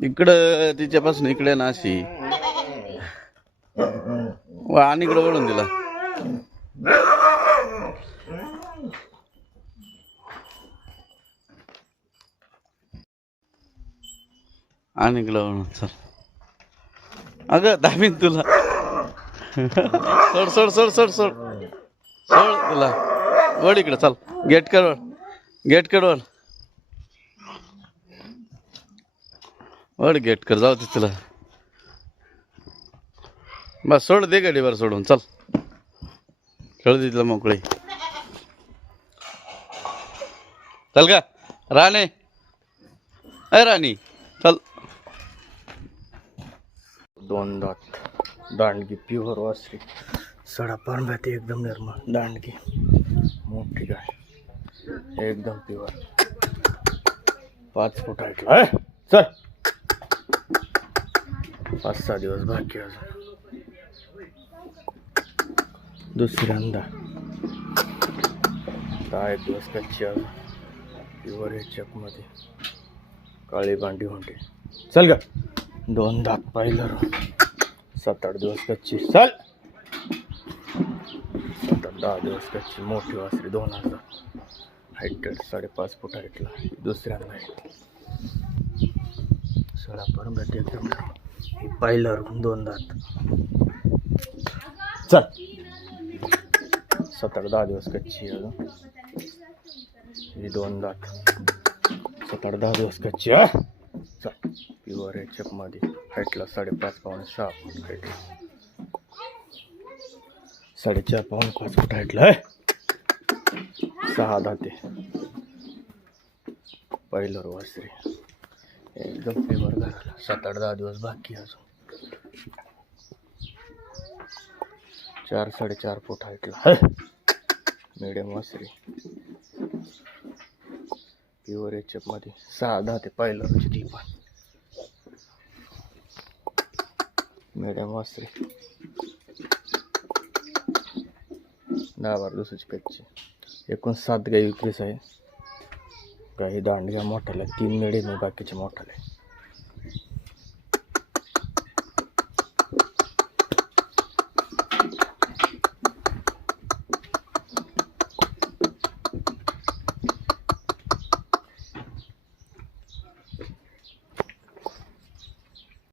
इकडं तिच्यापासून इकडे नाशी आणि इकडं वळून दिला. आणि इकडं वळून चल. अगं दाबीन तुला. सोड सोड सोड सोड सोड सोड तुला. वळ इकडं चल. गेट कर वळ. गेट कर वळ. वळ गेट कर. जाऊ दे तुला. बस सोड दे गाडीवर सोडून चल. खेळू दे तिला मोकळी. चल का राणे. अय राणी चल. दोन दात दांडगी प्युअर वासरी. सडा पारंब्यात एकदम निर्मळ दांडगी मोठी गाय एकदम प्युअर. 5 फूट आहे. चल 5-6 दिवस बाकी अजून. दुसऱ्यांदा 1 दिवस कच्ची अजून. प्युअर एचएफ मध्ये काळी बांडी होंडे. चल ग. 2 दात पाहिलं. 7-8 दिवस कच्ची. चल 7-10 दिवस कच्ची मोठी वासरी. 2000 हाईटेड 5.5 फूट हाईटला. दुसऱ्यांदा आहे. सडा पारंब्यात एकदम पाहिलं. 2 दात. चल 7-10 दिवस कच्ची अजून. ही 2 दात 7-10 दिवस कच्ची. चल प्युअर एचएफ मध्ये हाईटला 5.5 पाऊण 6 फूट हाईटला. 4.5 पाऊण 5 फूट हाईटला. 6 दाते पहिलं वासरी एकदम प्युअर घराला. 7-10 दिवस बाकी अजून. 4-4.5 फूट हाईटला मीडियम वासरी. प्युअर एचएफ मध्ये 6 दाते पहिलं ती पण मीडियम वासरी. 10-12 दिवसाची कच्ची. एकूण 7 गाई विक्रीस आहे. काही दांडग्या मोठ्याला 3 मिडियम बाकीचे मोठ्याला.